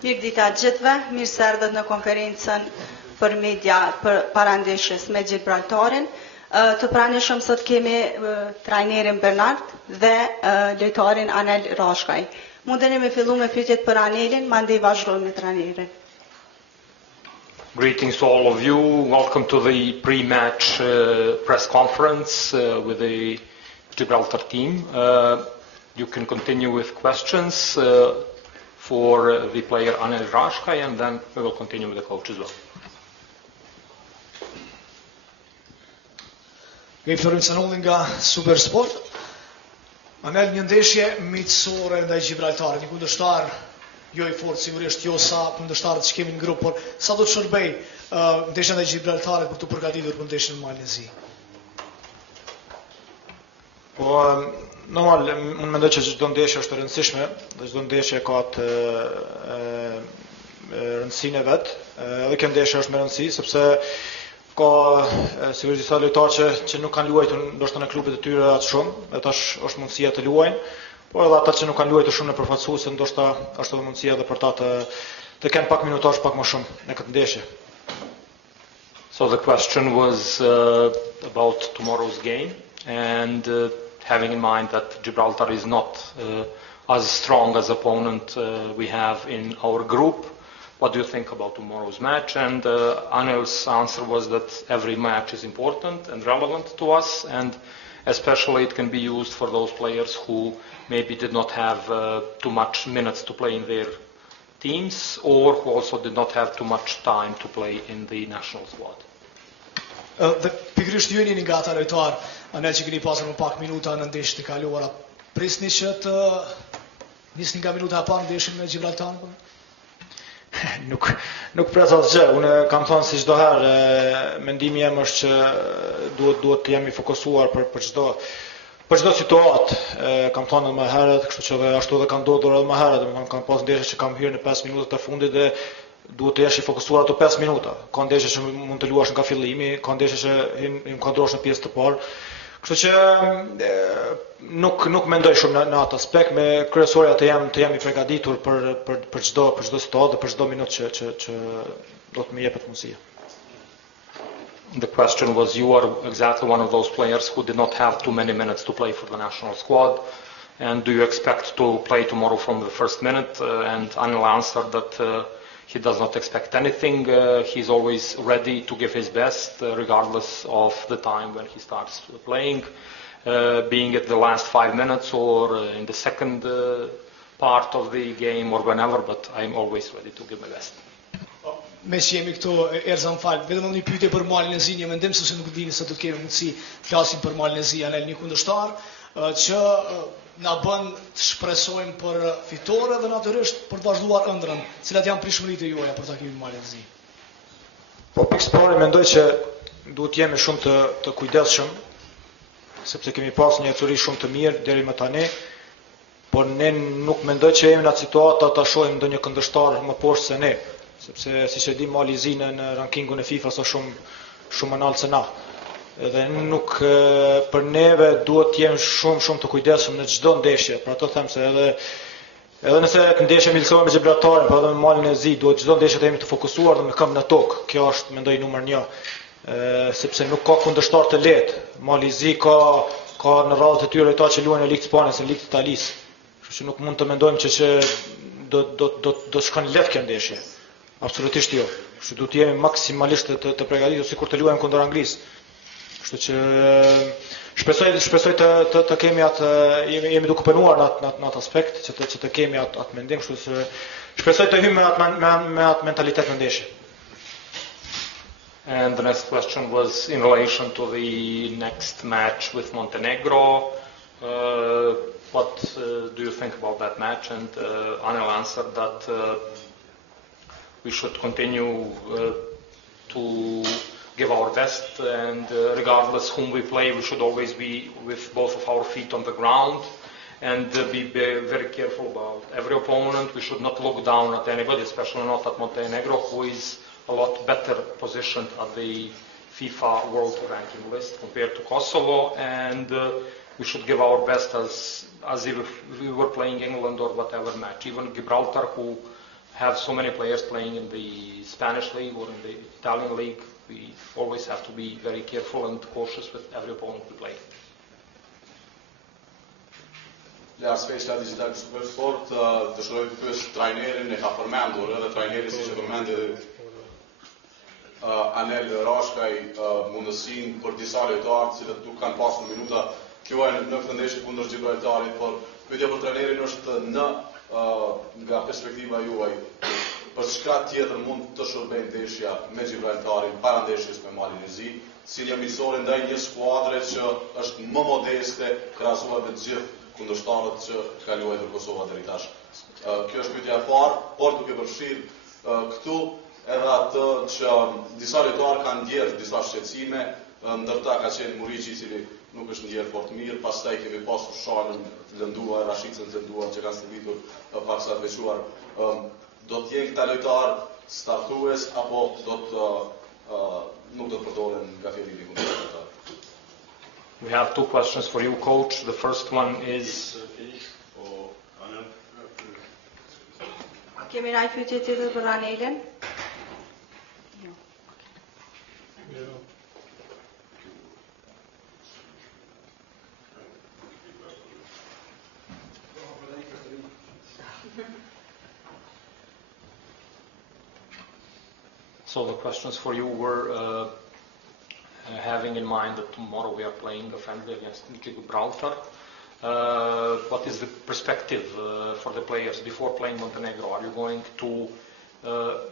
Mirëdita gjithëve, mirë se erdhët në konferencën për media për parandeshjes me Gibraltarin. Të pranishëm sot kemi trajnerin Bernard dhe lojtarin Anel Rashkaj. Mundeni me fillu me pyetjet për Anelin, mandej vazhdojmë me trajnerin. Greetings to all of you. Welcome to the pre-match press conference with the Gibraltar team. You can continue with questions for the player Anel Rashkaj, and then we will continue with the coach as well. Kemi Florin Sanolli nga Supersport. Anel, një ndeshje miqësore ndaj Gibraltarit, një kundërshtar jo i fortë, sigurisht jo sa kundërshtarët që kemi në grup, por sa do të shërbej ndeshja ndaj Gibraltarit për të përgatitur për ndeshjen në Malezi? Po, normal, unë mendoj që çdo ndeshje është e rëndësishme, dhe çdo ndeshje ka atë rëndësinë e vet. Edhe kjo ndeshje është me rëndësi sepse ka sigurisht disa lojtarë që nuk kanë luajtur ndoshta në klubet e tyre atë shumë, dhe tash është mundësia të luajnë, por edhe ata që nuk kanë luajtur shumë në përfaqësuese ndoshta është edhe mundësia edhe për ta të kenë pak minutazh pak më shumë në këtë ndeshje. So the question was about tomorrow's game, and having in mind that Gibraltar is not as strong as opponent we have in our group. What do you think about tomorrow's match? And Anel's answer was that every match is important and relevant to us, and especially it can be used for those players who maybe did not have too much minutes to play in their teams, or who also did not have too much time to play in the national squad. Dhe pikërisht ju jeni nga ata lojtar, Anel, që keni pasur më pak minuta në ndeshjet e kaluara, prisni që të nisni nga minuta e parë ndeshjen me Gibraltarin? Nuk pres asgjë. Unë kam thënë si çdo herë, mendimi im është që duhet të jemi fokusuar për çdo situatë. Kam thënë më herët, kështu që edhe ashtu edhe ka ndodhur edhe më herët, domethënë kanë pas ndeshje që kam hyrë në 5 minutat e fundit dhe duhet të jesh i fokusuar ato 5 minuta. Ka ndeshje që mund të luash nga fillimi, ka ndeshje që i inkuadrosh në pjesë të parë. Kështu që nuk mendoj shumë në atë aspekt, me kryesorja të jemi përgatitur për çdo situatë dhe për çdo minutë që do të më jepet mundësia. The question was, you are exactly one of those players who did not have too many minutes to play for the national squad, and do you expect to play tomorrow from the first minute? And Anel answered that he does not expect anything. He's always ready to give his best, regardless of the time when he starts playing, being at the last 5 minutes or in the second part of the game or whenever, but I'm always ready to give my best. Me që jemi këtu, Erzan falë, vetëm një pyetje për Malezi, një mendim se nuk dini se do të kemi mundësi flasim për Malezi, Anel, një kundërshtar që na bën të shpresojmë për fitore dhe natyrisht për të vazhduar ëndrrën, cilat janë prishmëritë juaja për takimin me Malezi. Po pikërisht mendoj që duhet jemi shumë të kujdesshëm, sepse kemi pas një ecuri shumë të mirë deri më tani, por ne nuk mendoj që jemi në atë situatë ta shohim ndonjë kundërshtar më poshtë se ne, sepse siç e di Malezi në rankingun e FIFA është shumë më lart se na. Dhe nuk për neve duhet të jemi shumë të kujdesshëm në çdo ndeshje. Për ato them se edhe nëse të ndeshje milësore me Gibraltarin, por edhe me Malezi, duhet çdo ndeshje të jemi të fokusuar dhe me këmbë në tokë. Kjo është mendoj numër 1, sepse nuk ka kundërshtar të lehtë. Malezi ka në radhët e tyre lojtarë që luajnë në Ligë të Spanjës, në Ligë të Italisë. Kështu që nuk mund të mendojmë që do shkon lehtë kjo ndeshje. Absolutisht jo. Kështu duhet të jemi maksimalisht të përgatitur sikur të luajmë kundër Anglisë. Kështu që shpresoj të kemi atë, jemi duke punuar në atë aspekt, që të kemi atë mendim, kështu që shpresoj të hyjmë me atë mentalitet në ndeshje. And the next question was in relation to the next match with Montenegro. What do you think about that match? And Anel answered that we should continue to give our best, and regardless whom we play, we should always be with both of our feet on the ground and be very careful about every opponent. We should not look down at anybody, especially not at Montenegro, who is a lot better positioned at the FIFA World Ranking list compared to Kosovo, and we should give our best as if we were playing England or whatever match. Even Gibraltar, who have so many players playing in the Spanish league or in the Italian league, we always have to be very careful and cautious with every opponent we play. Ja, Svejsla Digital Supersport, dëshiroj të pyes trajnerin, e ka përmendur edhe trajneri siç e përmendi Anel Rashkaj mundësinë për disa lojtarë të cilët nuk kanë pasur minuta të luajnë në këtë ndeshje kundër Gibraltarit, por pyetja për trajnerin është nga perspektiva juaj, për çka tjetër mund të shërbejë ndeshja me Gibraltarin para ndeshjes me Malin e Zi, si njëmisore ndaj një skuadre që është më modeste krahasuar me të gjithë kundërshtarët që ka luajtur Kosova deri tash. Kjo është pyetja e parë, por duke përfshirë këtu edhe atë që disa lojtarë kanë ndjerë disa shqetësime, ndërta ka qenë Muriqi, i cili nuk është ndjerë fort mirë, pastaj kemi pasur Shalën të lënduar, Rashicën të lënduar që kanë stërvitur paksa të veçuar. Do të jenë këta lojtarë startues apo nuk do të përdoren nga fillimi kundër lojtarë? We have two questions for you, Coach. The first one is... Kemi një pyetje tjetër për Anelin? Jo. So the questions for you were having in mind that tomorrow we are playing a friendly against Gibraltar. What is the perspective for the players before playing Montenegro? Are you going to,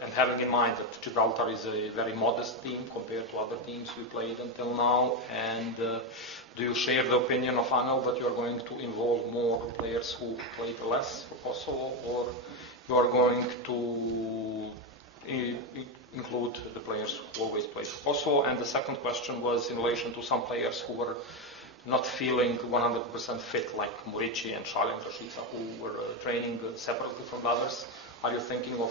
and having in mind that Gibraltar is a very modest team compared to other teams we played until now, and do you share the opinion of Anel that you are going to involve more players who played less for Kosovo, or you are going to include the players who always played for Kosovo? And the second question was in relation to some players who were not feeling 100% fit, like Muriqi and Shalin Rashica, who were training separately from others. Are you thinking of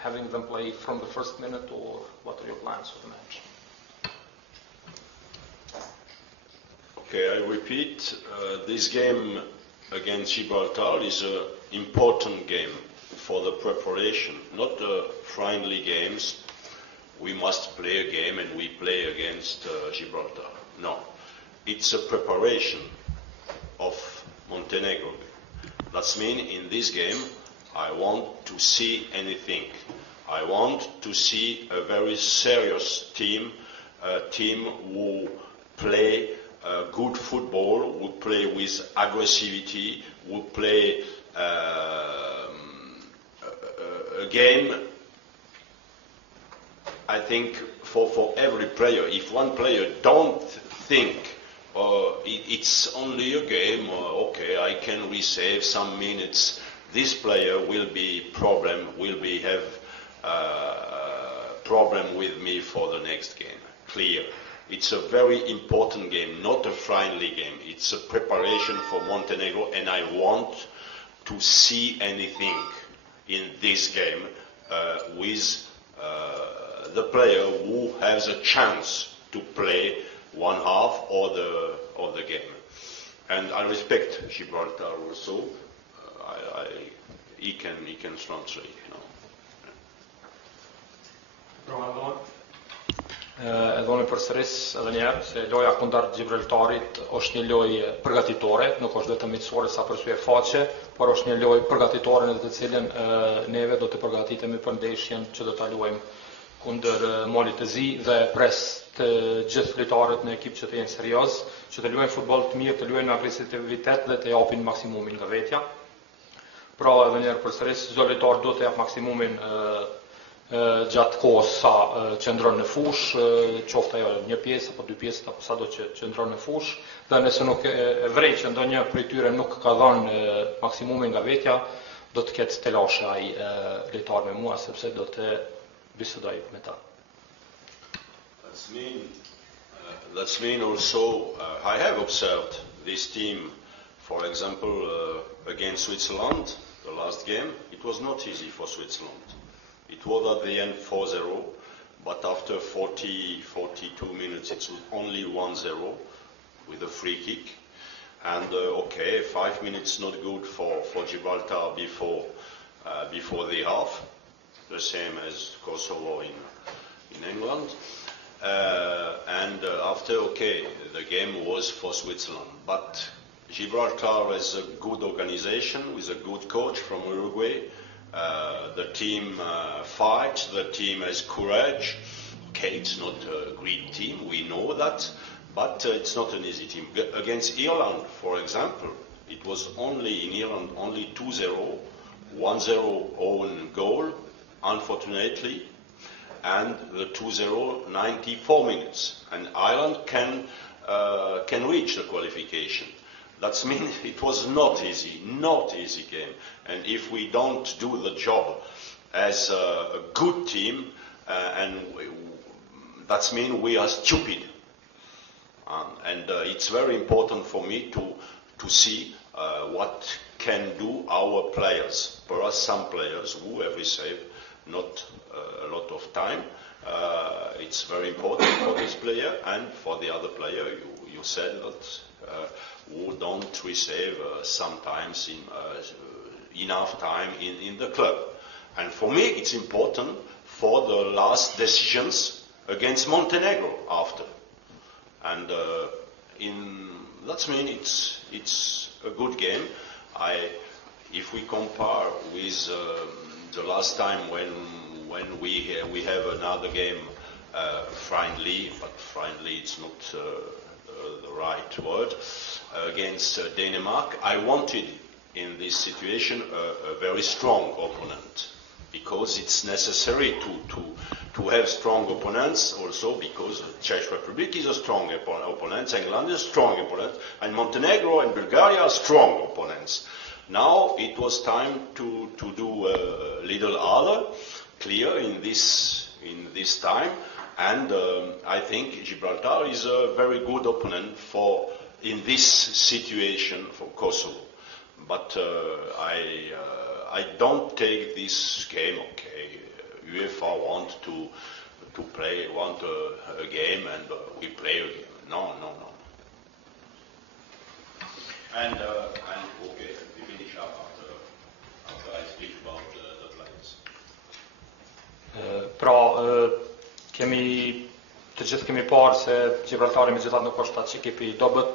having them play from the first minute, or what are your plans for the match? Okay, I repeat, this game against Gibraltar is an important game for the preparation, not the friendly games. We must play a game and we play against Gibraltar. No, it's a preparation of Montenegro. That means in this game I want to see anything. I want to see a very serious team, a team who play good football, who play with aggressivity, who play a game, I think, for every player. If one player don't think it's only a game, okay, I can resave some minutes, this player will be have problem with me for the next game. Clear. It's a very important game, not a friendly game. It's a preparation for Montenegro, and I want to see anything in this game with the player who has a chance to play one half or the game. And I respect Gibraltar also. He can translate, you know. Edhe unë përsëris edhe njerë se loja kundër Gibraltarit është një lojë përgatitore, nuk është vetëm miqësore sa përsye faqe, por është një lojë përgatitore në të cilën neve do të përgatitemi për ndeshjen që do ta luajmë kundër Malit të Zi, dhe pres të gjithë lojtarët në ekip që të jenë serioz, që të luajnë futboll të mirë, të luajnë me agresivitet dhe të japin maksimumin nga vetja. Pra edhe njerë përsëris, çdo lojtar do të jap maksimumin gjatë kohës sa qëndron në fush, qoftë ajo një pjesë apo dy pjesë apo sado që qëndron në fush, dhe nëse nuk e vrej që ndonjë prej tyre nuk ka dhënë maksimumin nga vetja, do të ketë telashe ai lojtar me mua, sepse do të bisedoj me ta. That's mean also I have observed this team, for example, against Switzerland, the last game. It was not easy for Switzerland. It was at the end 4-0, but after 42 minutes it was only 1-0 with a free kick. And okay, 5 minutes not good for Gibraltar before before the half, the same as Kosovo in England. And after, okay, the game was for Switzerland. But Gibraltar is a good organization with a good coach from Uruguay. The team fights, the team has courage. Okay, it's not a great team, we know that, but it's not an easy team. Against Ireland, for example, it was only in Ireland only 2-0, 1-0 own goal, unfortunately, and the 2-0 94 minutes, and Ireland can reach the qualification. That means it was not easy game. And if we don't do the job as a good team, that means we are stupid. And it's very important for me to see what can do our players. For us, some players who have received not a lot of time. It's very important for this player and for the other player. You said that who don't receive sometimes enough time in the club. And for me, it's important for the last decisions against Montenegro after. And that means it's a good game. If we compare with the last time when we have another game friendly, but friendly it's not the right word, against Denmark, I wanted in this situation a very strong opponent, because it's necessary to have strong opponents also, because the Czech Republic is a strong opponent, England is a strong opponent, and Montenegro and Bulgaria are strong opponents. Now it was time to do a little other, clear in this time, and I think Gibraltar is a very good opponent in this situation for Kosovo. But I don't take this game, okay, UEFA want to play, want a game and we play a game. No. And okay, we finish up after I speak about the players. Të gjithë kemi parë se Gibraltari megjithatë nuk është atë që kepi dobët,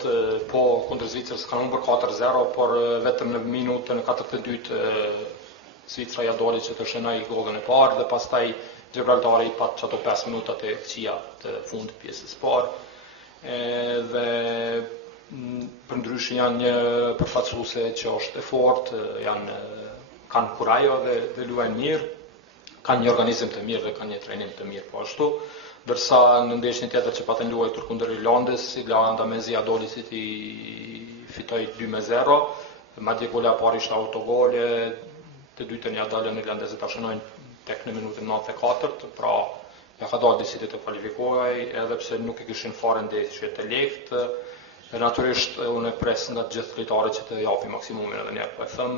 po kundër Zvicrës kanë humbur 4-0, por vetëm në minutën 42 Zvicra ja doli që të shënoi gollin e parë dhe pastaj Gibraltari pat ato 5 minutat e këqija të fundit pjesës së parë. Dhe përndryshe janë një përfaqësuese që është e fortë, kanë kurajo dhe luajnë mirë, kanë një organizim të mirë dhe kanë një trajnim të mirë po ashtu. Dërsa në ndeshjen tjetër që patën luajtur kundër Irlandës, Irlanda mezi doli si ti fitoi 2-0, madje gola e parë ishte autogole, të dytën ja dalën irlandezët ta shënojnë tek në minutën 94, pra ja ka dalë disi të kualifikohej, edhe pse nuk e kishin fare ndeshje të lehtë. Natyrisht unë pres nga të gjithë lojtarët që të japin maksimumin edhe ne, po e them,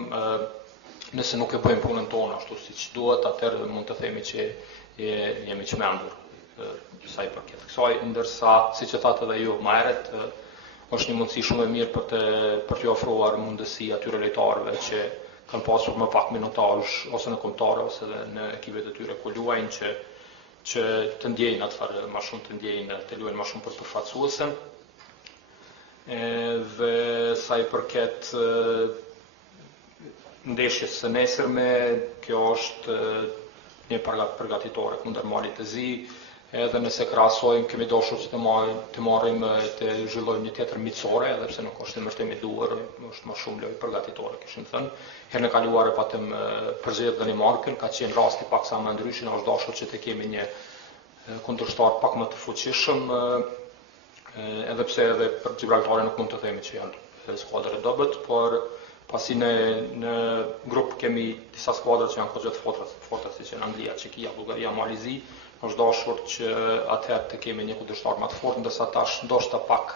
nëse nuk e bëjmë punën tonë ashtu siç duhet, atëherë mund të themi që jemi çmendur. Sa i përket kësaj, ndërsa, siç e thatë edhe ju më herët, është një mundësi shumë e mirë për t'ju ofruar mundësi atyre lojtarëve që kanë pasur më pak minutazh ose në kombëtare ose edhe në ekipet e tyre ku luajnë që të ndjejnë atëfarë më shumë, të ndjejnë të luajnë më shumë për përfaqësuesen. Dhe sa i përket ndeshjes së nesërme, kjo është një përgatitore kundër Malit të Zi. Edhe nëse krahasojmë, kemi dashur që të marrim të zhvillojmë një tjetër miqësore, edhe pse nuk është emërtim i duhur, është më shumë lojë përgatitore, kishim thënë. Herën e kaluar patëm përzgjedhë Danimarkën, ka qenë rasti paksa më ndryshe, na është dashur që të kemi një kundërshtar pak më të fuqishëm, edhe pse edhe për Gibraltarin nuk mund të themi që janë skuadra e dobët, por pasi në grup kemi disa skuadra që janë kogjet forta, si që në Anglia, Çekia, Bullgaria, Malizi, është dashur që atëherë të kemi një kundërshtar më të fortë, ndërsa tash ndoshta pak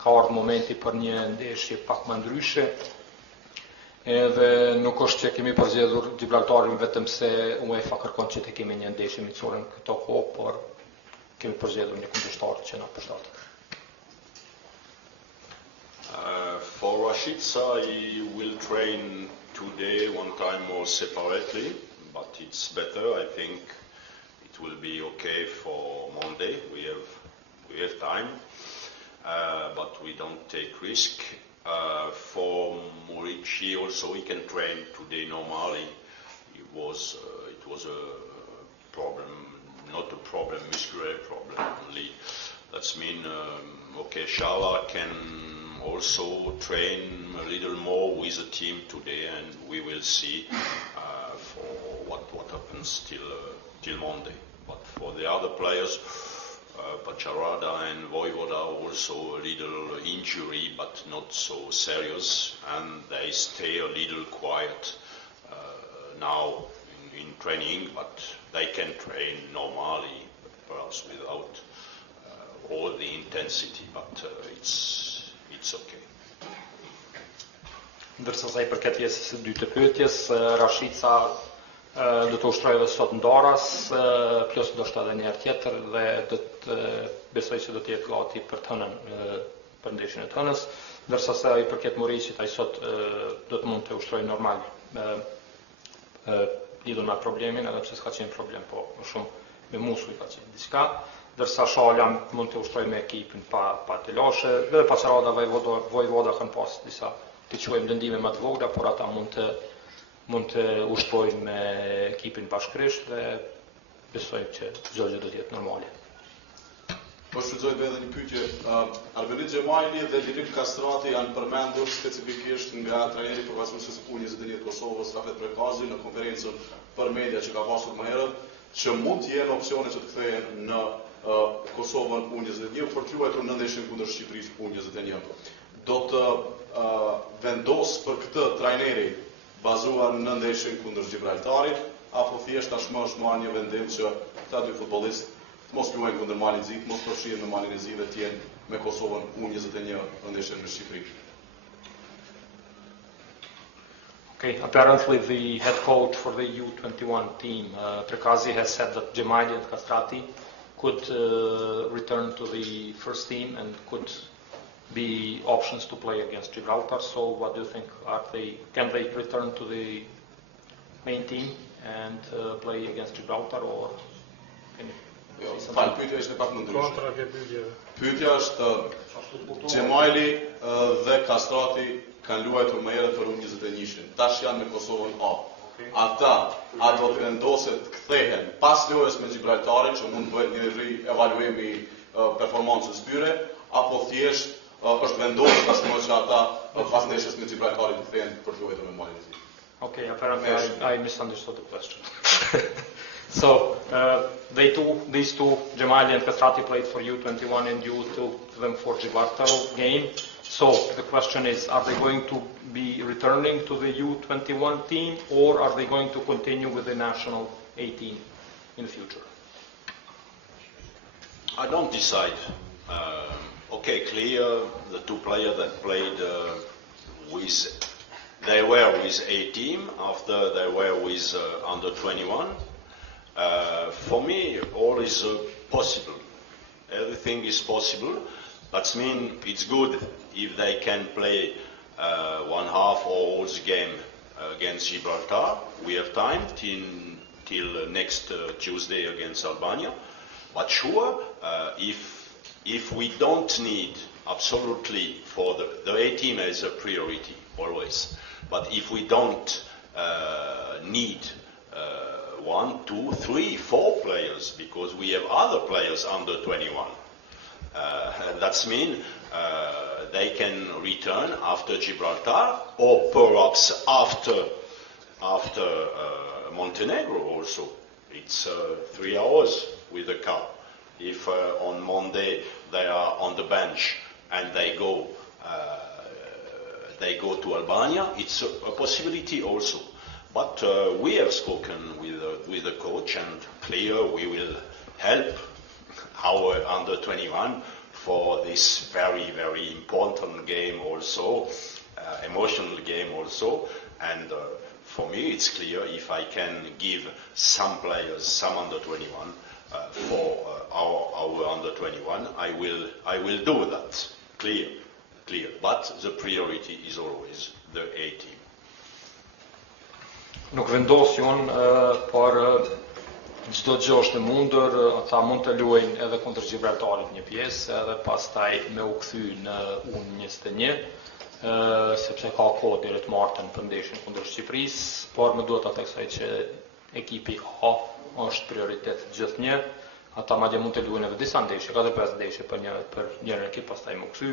ka ardhur momenti për një ndeshje pak më ndryshe. Edhe nuk është që kemi përzgjedhur Gibraltarin vetëm se UEFA kërkon që të kemi një ndeshje miqësore në këto kohë, por kemi përzgjedhur një kundërshtar që na përshtat. For Rashica, he will train today one time more separately, but it's better. I think it will be okay for Monday. We have time, but we don't take risk. For Morici also, he can train today normally. It was a problem, not a problem, muscular problem only. That's mean, okay, Shala can also train a little more with the team today, and we will see for what happens till Monday. But for the other players, Pacharada and Voivoda also a little injury, but not so serious, and they stay a little quiet now in training, but they can train normally, perhaps without all the intensity, but it's okay. Ndërsa sa I përket pjesës së dytë të pyetjes, Rashica do të ushtrojë edhe sot Ndaras, plus do shta edhe një herë tjetër dhe do të besoj se do të jetë gati për të hënën, për ndeshjen e të hënës, ndërsa sa I përket Morisit, ai sot do të mund të ushtrojë normal lidhur me problemin, edhe pse s'ka qenë problem, po më shumë me muskuj ka qenë diçka, ndërsa Shala mund të ushtrojë me ekipin pa të lashe, dhe Pasarada Vojvoda kanë pas disa të quajmë lëndime më të vogla, por ata mund të ushtrojnë me ekipin bashkërisht dhe besojmë që çdo gjë do të jetë normale. Po shfrytëzoj edhe një pyetje. Arbenit Xhemajli dhe Dilip Kastrati janë përmendur specifikisht nga trajneri përfaqësues I U21 të Kosovës, Rafet Prekazi, në konferencën për media që ka pasur më herët, që mund të jenë opsione që të kthehen në Kosovën U21 për të luajtur në ndeshjen kundër Shqipërisë U21. Do të vendos për këtë trajneri bazuar në ndeshjen kundër Gibraltarit, apo thjesht tashmë është marrë një vendim që këta dy futbollistë mos luajnë kundër Malin Zi, mos përfshihen në Malin e Zi dhe të jenë me Kosovën U21 në ndeshjen me Shqipërinë. Okay, apparently the head coach for the U21 team, Prekazi, has said that Xhemajli and Kastrati could return to the first team and could be options to play against Gibraltar. So what do you think? Can they return to the main team and play against Gibraltar, or can you say something? Pyetja është pak më ndryshe. Pyetja është Xhemajli dhe Kastrati kanë luajtur më herët për U21-shin. Tash janë me Kosovën A. Ata a do të vendoset të kthehen pas lojës me Gibraltarin, që mund të bëhet një rievaluim I performancës tyre, apo thjesht është vendosur tashmë që ata pas ndeshjes me Gibraltarin të kthehen për të luajtur me Malin e Zi. Okay, apparently I misunderstood the question. So these two, Xhemajli and Kastrati, played for U21 and you took them for Gibraltar game. So the question is, are they going to be returning to the U21 team, or are they going to continue with the national A team in the future? I don't decide. Okay, clear, the two players that played they were with A team, after they were with under 21. For me, all is possible. Everything is possible. That means it's good if they can play one half or all the game against Gibraltar. We have time till next Tuesday against Albania. But sure, if we don't need absolutely for the A team is a priority always. But if we don't need 1, 2, 3, 4 players, because we have other players under 21. That means they can return after Gibraltar, or perhaps after Montenegro also. It's 3 hours with the car. If on Monday they are on the bench and they go to Albania, it's a possibility also. But we have spoken with the coach, and clear we will help our under 21 for this very, very important game also, emotional game also. And for me, it's clear if I can give some players, some under 21 for our under 21, I will do that. Clear. But the priority is always the A team. nuk vendosin, por çdo gjë është e mundur, ata mund të luajnë edhe kundër Gibraltarit një pjesë, edhe pastaj me u kthy në U21, sepse ka kohë deri të martën për ndeshjen kundër Shqipërisë, por më duhet ta theksoj që ekipi A është prioritet gjithnjë. Ata madje mund të luajnë edhe disa ndeshje, ka edhe 5 ndeshje për njërin ekip, pastaj më kthy.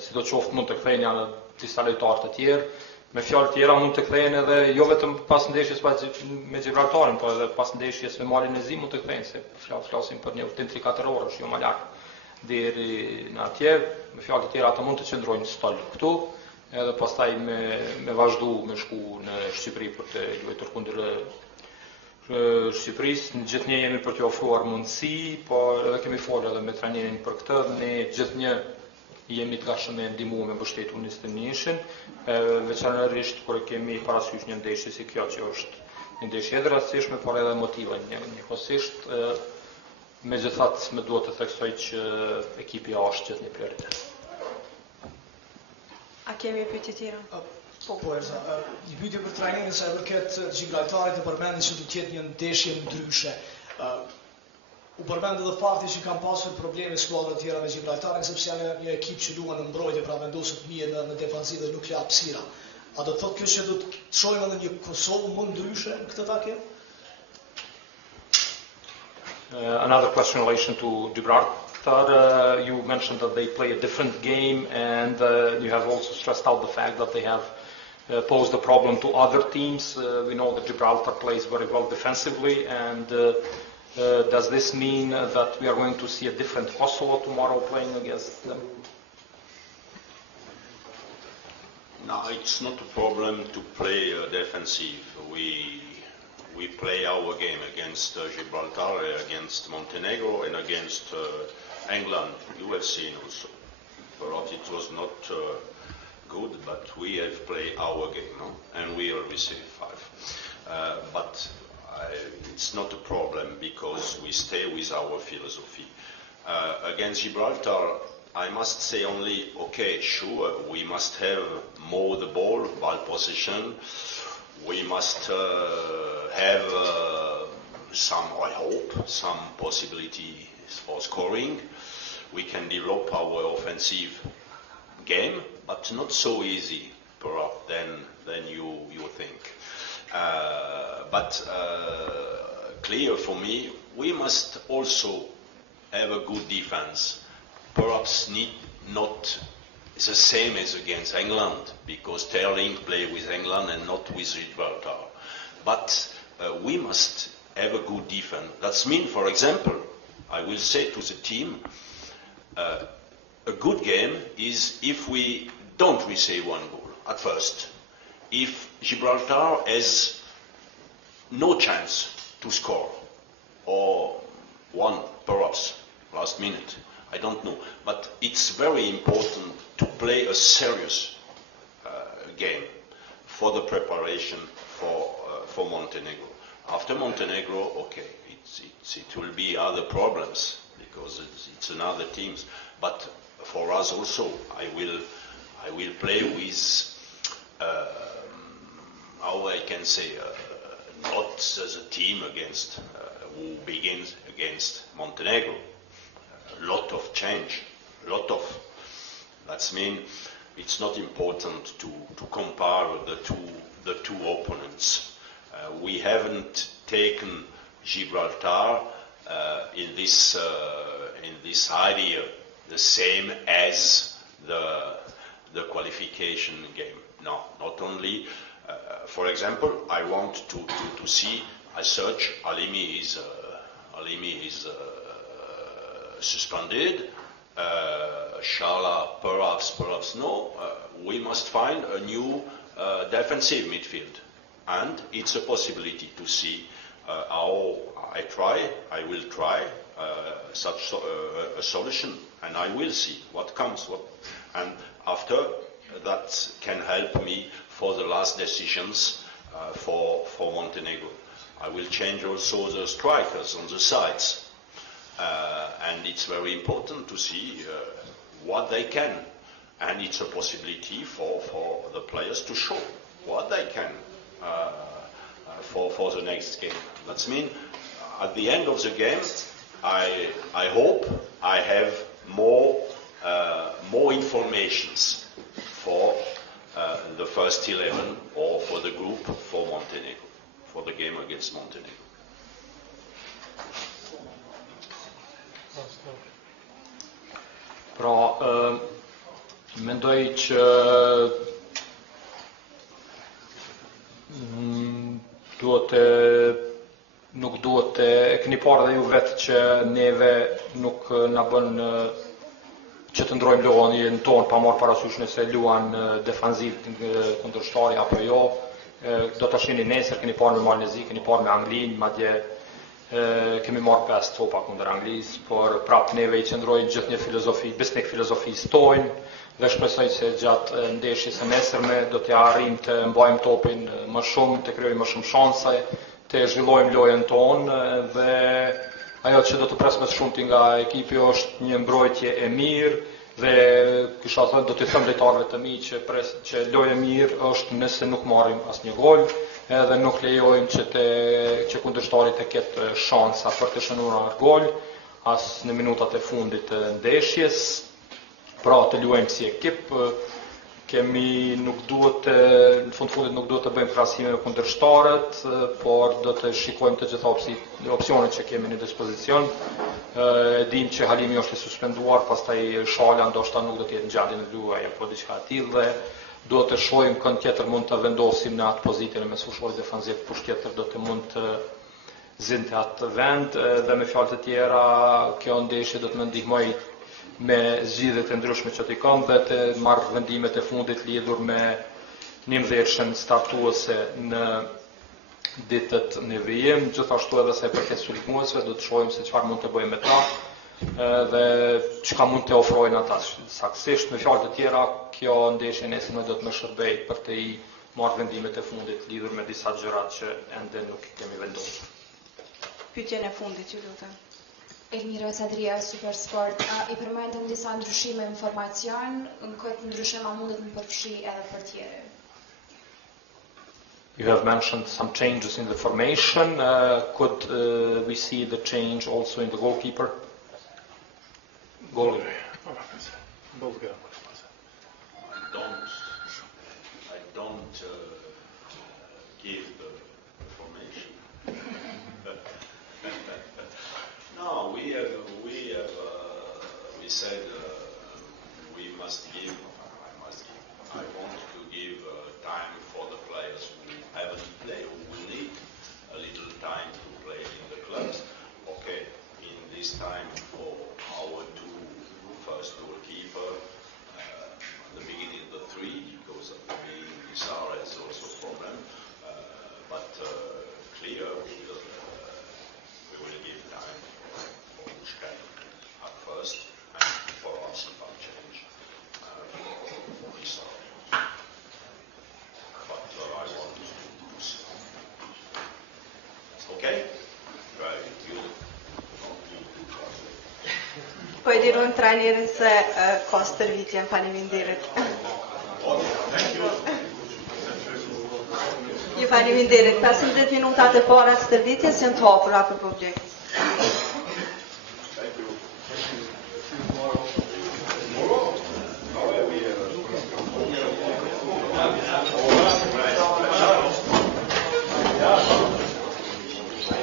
Sidoqoftë mund të kthehen edhe disa lojtarë të tjerë. Me fjalë tjera mund të kthehen edhe jo vetëm pas ndeshjes me Gibraltarin, por edhe pas ndeshjes me Malin e Zi mund të kthehen, se flasim për një udhtim 3-4 orësh, jo më lart deri në atje. Me fjalë të tjera ata mund të qëndrojnë stol këtu, edhe pastaj me vazhdu me shku në Shqipëri për të luajtur kundër Shqipërisë. Në gjithnjë jemi për të ofruar mundësi, por edhe kemi folur edhe me trajnerin për këtë, ne gjithnjë jemi të gatshëm me ndihmu me mbështetur U21-shin, veçanërisht kur kemi parasysh një ndeshje si kjo që është një ndeshje edhe rastësishme, por edhe motive njëkohësisht. Megjithatë, më duhet të theksoj që ekipi A është gjithnjë prioritet. A kemi pyetje tjera? Po, Erza, një pyetje për trajnerin sa i përket Gibraltarit, e përmendin që do të jetë një ndeshje ndryshe. U përmend edhe fakti që kanë pasur probleme skuadra të tjera me Gibraltarin, sepse janë një ekip që luan në mbrojtje, pra vendoset mirë në defensivë dhe nuk ka hapësira. A do të thotë kjo që do të shohim edhe një Kosovë më ndryshe në këtë takim? Another question in relation to Gibraltar. You mentioned that they play a different game, and you have also stressed out the fact that they have posed a problem to other teams. We know that Gibraltar plays very well defensively, and does this mean that we are going to see a different Kosovo tomorrow playing against them? No, it's not a problem to play defensive. We play our game against Gibraltar, against Montenegro, and against England. You have seen also. Perhaps it was not good, but we have played our game, no? And we will receive 5. But it's not a problem because we stay with our philosophy. Against Gibraltar, I must say only, okay, sure, we must have more the ball possession. We must have some, I hope, some possibility for scoring. We can develop our offensive game, but not so easy, perhaps, than you think. But clear for me, we must also have a good defense. Perhaps not the same as against England, because Sterling played with England and not with Gibraltar. But we must have a good defense. That means, for example, I will say to the team, a good game is if we don't receive one goal at first. If Gibraltar has no chance to score, or one perhaps last minute, I don't know. But it's very important to play a serious game for the preparation for Montenegro. After Montenegro, okay, it will be other problems because it's another teams. But for us also, I will play with how I can say not as a team against who begins against Montenegro. A lot of change, that means it's not important to compare the two opponents. We haven't taken Gibraltar in this idea the same as the qualification game. No, not only. For example, I want to see. I search. Alimi is suspended. Shala, perhaps no. We must find a new defensive midfield, and it's a possibility to see how I will try such a solution, and I will see what comes. And after that can help me for the last decisions for Montenegro. I will change also the strikers on the sides. And it's very important to see what they can, and it's a possibility for the players to show what they can. for the next game. That means at the end of the game, I hope I have more informations for the first 11 or for the group for Montenegro, for the game against Montenegro. Pra, mendoj që nuk duhet të e keni parë dhe ju vetë që neve nuk na bën që të ndrojmë luajën tonë pa marrë parasysh nëse luan defanziv kundërshtari apo jo. Do ta shihni nesër, keni parë me Malezi, keni parë me Anglinë, madje kemi marrë 5 topa kundër Anglisë, por prapë neve i qëndrojnë gjithë një filozofi, besnik filozofisë tojnë, dhe shpresoj se gjatë ndeshjes së nesërme do të arrijmë të mbajmë topin më shumë, të krijojmë më shumë shanse, të zhvillojmë lojën tonë dhe ajo që do të presim shumë nga ekipi është një mbrojtje e mirë dhe kisha thënë do të them lojtarëve të mi që lojë e mirë është nëse nuk marrim asnjë gol edhe nuk lejojmë që kundërshtari të ketë shansa për të shënuar gol as në minutat e fundit të ndeshjes. Pra të luajmë si ekip, nuk duhet në fundit nuk duhet të bëjmë krahasime me kundërshtarët, por do të shikojmë të gjitha opsionet që kemi në dispozicion. Dim që Halimi është i suspenduar, pastaj Shala ndoshta nuk do të jetë ngjarje në luajë apo diçka e tillë dhe duhet të shohim kënd tjetër mund të vendosim në atë pozitën e mesfushores defanziv, kush tjetër do të mund të zinte atë vend dhe me fjalë të tjera kjo ndeshje do të më ndihmoj me zgjidhjet e ndryshme që t'i kam dhe të marrë vendimet e fundit lidhur me 19 startuese në ditët në vijim, gjithashtu edhe se përket sulmuesve, do të shohim se çfarë mund të bëjmë me ta dhe çka mund të ofrojnë ata saktësisht. Me fjalë të tjera, kjo ndeshje nesër do të më shërbej për të i marrë vendimet e fundit lidhur me disa gjëra që ende nuk i kemi vendosur. Pyetjen e fundit që lutem. Elmira Sadria, Supersport, i përmendën disa ndryshime informacion, në këtë ndryshim a mundet më përfshi edhe për tjerë? You have mentioned some changes in the formation. Could we see the change also in the goalkeeper? Goalie. I don't give the information. No, we said we must give. I want to give time for the players who haven't played, who will need a little time to play in the clubs. Okay, in this time for our first goalkeeper, the beginning of the three, because at the beginning Sara is also a problem, but clear we will give time for Mushka at first and for us some change for Isara. But I want to do so. Okay? Very good. Po e dirojmë trajnerin se ka stërvitjen, faleminderit. Ju faleminderit. 15 minutat e para të stërvitjes janë të hapura për publik.